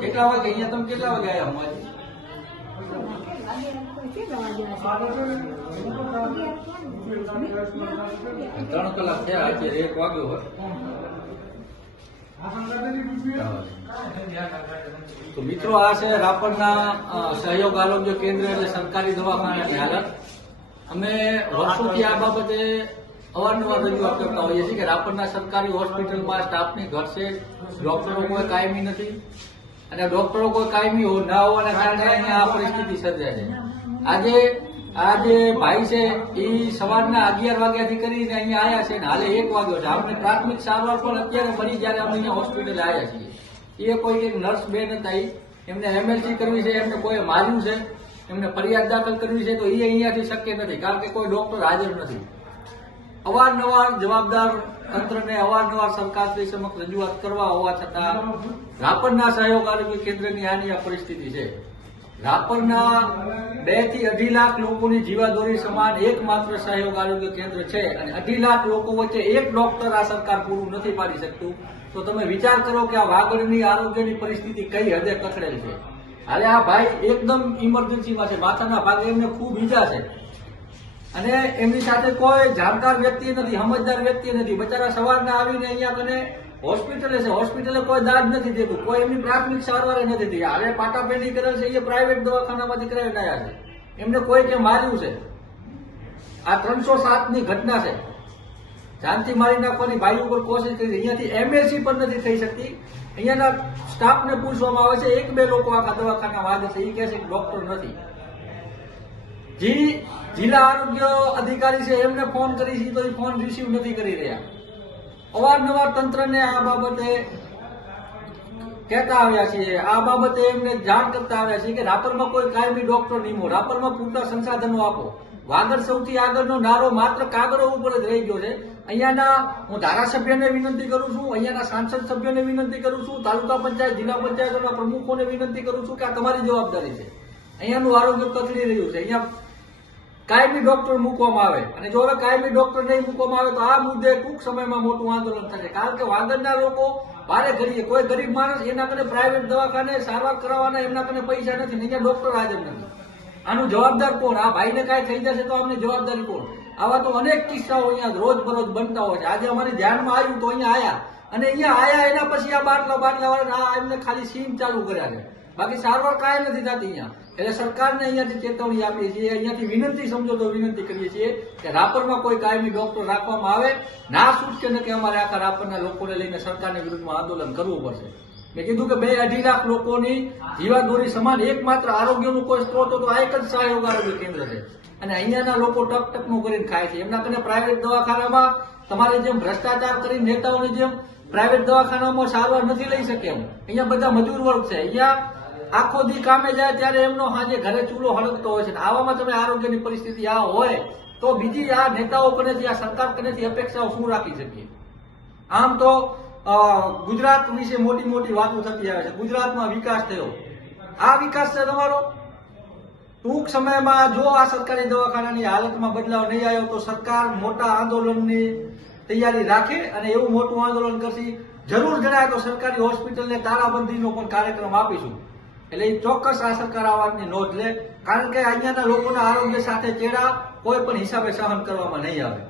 કેટલા વાગે? અહીંયા તમે કેટલા વાગે આવ્યા અમારી ત્રણ કલાક થયા અત્યારે એક વાગ્યો હોય. તો મિત્રો, આ છે રાપરના સહયોગ આરોગ્ય કેન્દ્ર એટલે સરકારી દવાખાનાની હાલત. અમે વર્ષોથી આ બાબતે અવારનવાર રજૂઆત કરતા હોઈએ છીએ કે રાપરના સરકારી હોસ્પિટલમાં સ્ટાફની ઘટશે ડોક્ટરો કોઈ કાયમી નથી અને ડોક્ટરો કોઈ કાયમી ના હોવાના કારણે આ પરિસ્થિતિ સર્જાય છે. આજે આ જે ભાઈ છે, એ સવારના અગિયાર વાગ્યાથી કરીને અહીંયા આવ્યા છે ને હાલે એક વાગ્યો છે. આપણે પ્રાથમિક સારવાર પણ અત્યારે ફરી જ્યારે અમે અહીંયા હોસ્પિટલ આવ્યા છીએ. એ કોઈ એક નર્સ બેન હતા. એમને એમએલસી કરવી છે, એમને કોઈ માર્યું છે. એમને ફરિયાદ દાખલ કરવી છે તો એ અહીંયાથી શક્ય નથી, કારણ કે કોઈ ડોક્ટર હાજર નથી. અવારનવાર જવાબદાર તંત્રને અવારનવાર સરકારશ્રી સમક્ષ રજૂઆત કરવા હોવા છતાં, રાપરના સહયોગ આરોગ્ય કેન્દ્રની આની આ પરિસ્થિતિ છે. રાપરના બેથી અઢી લાખ લોકોની જીવાદોરી સમાન એકમાત્ર સહયોગ આરોગ્ય કેન્દ્ર છે અને અઢી લાખ લોકો વચ્ચે એક ડોક્ટર આ સરકાર પૂરું નથી પાડી શકતું. તો તમે વિચાર કરો કે આ વાગડની આરોગ્યની પરિસ્થિતિ કઈ હદે કથળેલ છે. હાલે આ ભાઈ એકદમ ઇમરજન્સીમાં છે. માથાના ભાગે એમને ખૂબ ઈજા છે. અને એમની સાથે કોઈ જાણકાર વ્યક્તિ નથી, સમજદાર વ્યક્તિ નથી. બચારા સવારના આવીને અહીંયા કને હોસ્પિટલે છે. હોસ્પિટલે કોઈ દાદ નથી દેતું. કોઈ એમની પ્રાથમિક સારવાર નથી થઈ હાલે પેઢી કરેલ છે, એ પ્રાઇવેટ દવાખાનામાંથી કરાવી રહ્યા છે. એમને કોઈ કે માર્યું છે? આ ત્રણસો સાતની ઘટના છે. જાનથી મારી નાખવાની ભાઈ ઉપર કોશિશ કરી. અહીંયાથી એમએસસી પણ નથી થઈ શકતી. અહીંયાના સ્ટાફને પૂછવામાં આવે છે, એક બે લોકો આખા દવાખાના વાગે છે એ કહે છે કે ડોક્ટર નથી. જી, જિલ્લા આરોગ્ય અધિકારી છે, એમને ફોન કરી છે, તો એ ફોન રિસીવ નથી કરી રહ્યા. અવારનવાર તંત્રને આ બાબતે કહેતા આવ્યા છીએ. આ બાબતે એમને જાણ કરતા આવ્યા છીએ કે રાપરમાં કોઈ કાયમી ડોક્ટર નિમો રાપરમાં પૂરતા સંસાધનો આપો. વાગડ સૌથી આગળનો નારો માત્ર કાગળો ઉપર જ રહી ગયો છે. અહીંયાના હું ધારાસભ્યને વિનંતી કરું છું, અહીંયાના સાંસદ સભ્યોને વિનંતી કરું છું, તાલુકા પંચાયત, જિલ્લા પંચાયતોના પ્રમુખોને વિનંતી કરું છું કે આ તમારી જવાબદારી છે. અહીંયાનું આરોગ્ય કથળી રહ્યું છે. અહીંયા કાયમી ડોક્ટર મૂકવામાં આવે. અને જો હવે કાયમી ડોક્ટર નહીં મૂકવામાં આવે તો આ મુદ્દે ટૂંક સમયમાં મોટું આંદોલન થશે. કારણ કે વાગડના લોકો ભારે ઘડીએ કોઈ ગરીબ માણસ એના કને પ્રાઇવેટ દવાખાને સારવાર કરાવવાના એમના કને પૈસા નથી અહીંયા ડોક્ટર હાજર નથી. આનું જવાબદાર કોણ? આ ભાઈને કાંઈ થઈ જશે તો અમને જવાબદારી કોણ? આવા તો અનેક કિસ્સાઓ અહીંયા રોજ બરોજ બનતા હોય છે. આજે અમારે ધ્યાનમાં આવ્યું તો અહીંયા આયા. અને અહીંયા આયા એના પછી આ બાટલા બાટલા એમને ખાલી સીમ ચાલુ કર્યા છે. બાકી સારવાર કાંઈ નથી થતી અહીંયા. એટલે સરકારને અહીંયાથી ચેતવણી આપીએ છીએ, અહીંયાથી વિનંતી સમજો તો વિનંતી કરીએ છીએ કે રાપરમાં કોઈ કાયમી ડોક્ટર રાખવામાં આવે, ના છૂટકે ન કે અમારે આખા રાપરના લોકોને લઈને સરકારની વિરુદ્ધમાં આંદોલન કરવું પડશે. મેં કીધું કે બે અઢી લાખ લોકોની જીવાદોરી સમાન એકમાત્ર આરોગ્યનું કોઈ સ્ત્રોત હતો આ એક જ સહયોગ આરોગ્ય કેન્દ્ર છે. અને અહીંયાના લોકો ટક ટપનું કરીને ખાય છે. એમના કને પ્રાઇવેટ દવાખાનામાં તમારે જેમ ભ્રષ્ટાચાર કરી નેતાઓની જેમ પ્રાઇવેટ દવાખાનામાં સારવાર નથી લઈ શકે એમ. અહીંયા બધા મજૂર વર્ગ છે. અહીંયા આખો દી કામે જાય ત્યારે એમનો હાજે ઘરે ચૂલો હળગતો હોય છે. આવામાં તમે આરોગ્યની પરિસ્થિતિ આ હોય તો બીજી આ નેતાઓ કનેથી, આ સરકાર કનેથી અપેક્ષાઓ શું રાખી શકીએ? આમ તો ગુજરાત વિશે મોટી મોટી વાતો થતી આવે છે, ગુજરાતમાં વિકાસ થયો. આ વિકાસ છે તમારો? ટૂંક સમયમાં જો આ સરકારી દવાખાનાની હાલતમાં બદલાવ નહીં આવ્યો, તો સરકાર મોટા આંદોલનની તૈયારી રાખે અને એવું મોટું આંદોલન કરશે. જરૂર જણાય તો સરકારી હોસ્પિટલને તારાબંધીનો પણ કાર્યક્રમ આપીશું. એટલે એ ચોક્કસ આ સરકાર આ વાતની નોંધ લે. કારણ કે અહીંયાના લોકોના આરોગ્ય સાથે ચેડા કોઈ પણ હિસાબે સહન કરવામાં નહીં આવે.